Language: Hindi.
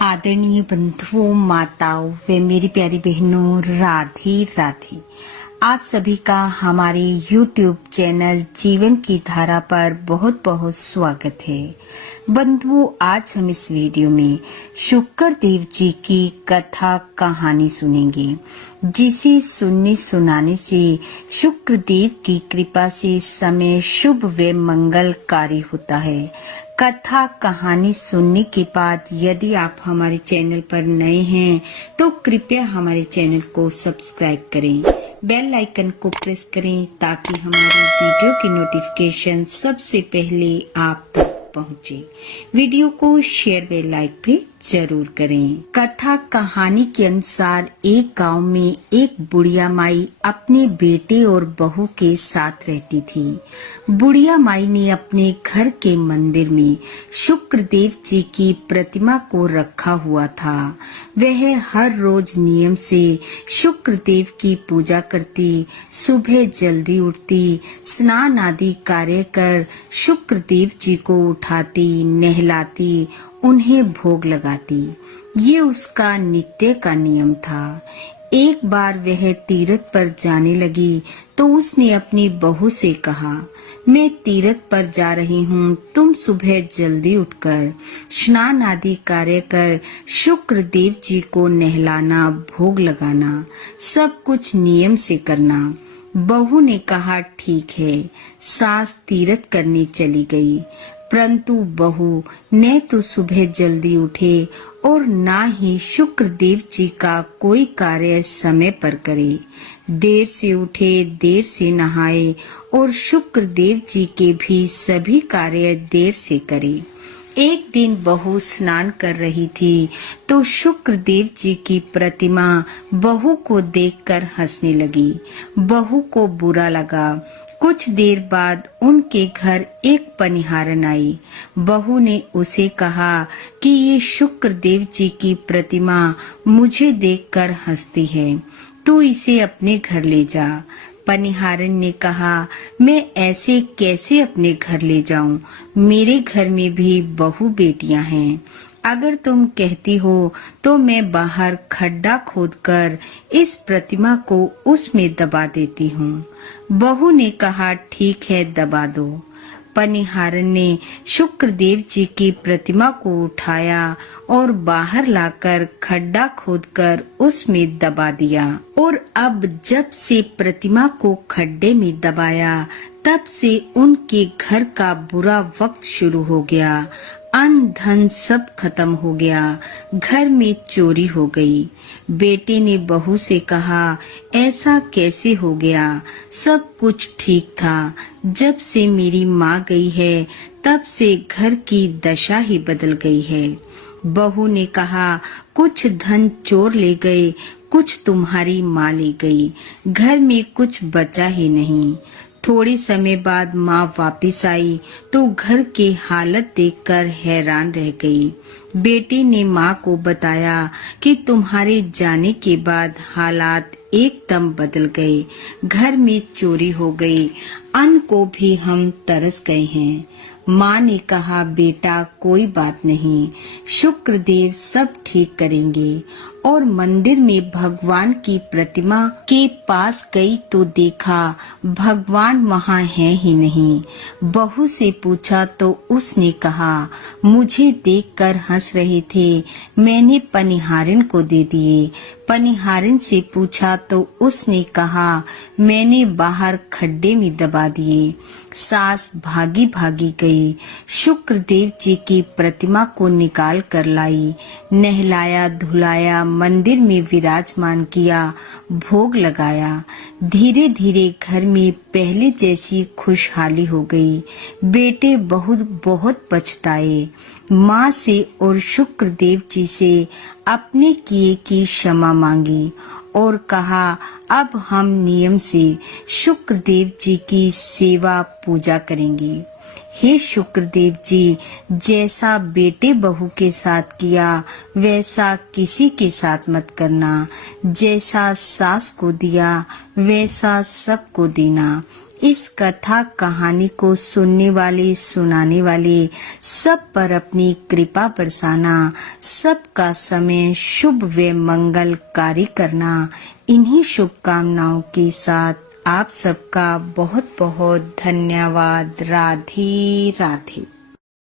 आदरणीय बंधुओं, माताओं व मेरी प्यारी बहनों, राधे राधे। आप सभी का हमारे YouTube चैनल जीवन की धारा पर बहुत बहुत स्वागत है। बंधुओं, आज हम इस वीडियो में शुक्रदेव जी की कथा कहानी सुनेंगे, जिसे सुनने सुनाने से शुक्रदेव की कृपा से समय शुभ व मंगलकारी होता है। कथा कहानी सुनने के बाद यदि आप हमारे चैनल पर नए हैं तो कृपया हमारे चैनल को सब्सक्राइब करें, बेल आइकन को प्रेस करें ताकि हमारी वीडियो की नोटिफिकेशन सबसे पहले आप तक पहुंचे। वीडियो को शेयर व लाइक भी जरूर करें। कथा कहानी के अनुसार एक गांव में एक बुढ़िया माई अपने बेटे और बहू के साथ रहती थी। बुढ़िया माई ने अपने घर के मंदिर में शुक्रदेव जी की प्रतिमा को रखा हुआ था। वह हर रोज नियम से शुक्रदेव की पूजा करती, सुबह जल्दी उठती, स्नान आदि कार्य कर शुक्रदेव जी को उठाती, नहलाती, उन्हें भोग लगाती। ये उसका नित्य का नियम था। एक बार वह तीर्थ पर जाने लगी तो उसने अपनी बहू से कहा, मैं तीर्थ पर जा रही हूँ, तुम सुबह जल्दी उठकर स्नान आदि कार्य कर शुक्रदेव जी को नहलाना, भोग लगाना, सब कुछ नियम से करना। बहू ने कहा, ठीक है। सास तीर्थ करने चली गई, परंतु बहू न तो सुबह जल्दी उठे और ना ही शुक्रदेव जी का कोई कार्य समय पर करे। देर से उठे, देर से नहाए और शुक्रदेव जी के भी सभी कार्य देर से करे। एक दिन बहू स्नान कर रही थी तो शुक्रदेव जी की प्रतिमा बहू को देखकर हंसने लगी। बहू को बुरा लगा। कुछ देर बाद उनके घर एक पनिहारन आई। बहू ने उसे कहा कि ये शुक्रदेव जी की प्रतिमा मुझे देखकर हंसती है, तू इसे अपने घर ले जा। पनिहारन ने कहा, मैं ऐसे कैसे अपने घर ले जाऊं? मेरे घर में भी बहू बेटियां हैं। अगर तुम कहती हो तो मैं बाहर खड्डा खोदकर इस प्रतिमा को उसमें दबा देती हूँ। बहू ने कहा, ठीक है, दबा दो। पनिहारन ने शुक्रदेव जी की प्रतिमा को उठाया और बाहर लाकर खड्डा खोदकर उसमें दबा दिया। और अब जब से प्रतिमा को खड्डे में दबाया, तब से उनके घर का बुरा वक्त शुरू हो गया। अन्न धन सब खत्म हो गया। घर में चोरी हो गई। बेटे ने बहू से कहा, ऐसा कैसे हो गया? सब कुछ ठीक था। जब से मेरी माँ गई है तब से घर की दशा ही बदल गई है। बहू ने कहा, कुछ धन चोर ले गए, कुछ तुम्हारी माँ ले गई, घर में कुछ बचा ही नहीं। थोड़े समय बाद माँ वापिस आई तो घर की हालत देखकर हैरान रह गई। बेटे ने माँ को बताया कि तुम्हारे जाने के बाद हालात एकदम बदल गए। घर में चोरी हो गई, अन्न को भी हम तरस गए हैं। माँ ने कहा, बेटा कोई बात नहीं, शुक्रदेव सब ठीक करेंगे। और मंदिर में भगवान की प्रतिमा के पास गई तो देखा भगवान वहाँ है ही नहीं। बहू से पूछा तो उसने कहा, मुझे देखकर हंस रहे थे, मैंने पनिहारिन को दे दिए। पनिहारिन से पूछा तो उसने कहा, मैंने बाहर खड्डे में दबा दिए। सास भागी भागी गई, शुक्रदेव जी की प्रतिमा को निकाल कर लाई, नहलाया धुलाया, मंदिर में विराजमान किया, भोग लगाया। धीरे धीरे घर में पहले जैसी खुशहाली हो गई। बेटे बहुत पछताए। माँ से और शुक्रदेव जी से अपने किए की क्षमा मांगी और कहा, अब हम नियम से शुक्रदेव जी की सेवा पूजा करेंगे। हे शुक्रदेव जी, जैसा बेटे बहू के साथ किया वैसा किसी के साथ मत करना। जैसा सास को दिया वैसा सबको देना। इस कथा कहानी को सुनने वाले सुनाने वाले सब पर अपनी कृपा बरसाना, सबका समय शुभ व मंगलकारी करना, इन्हीं शुभकामनाओं के साथ आप सबका बहुत बहुत धन्यवाद। राधे राधे।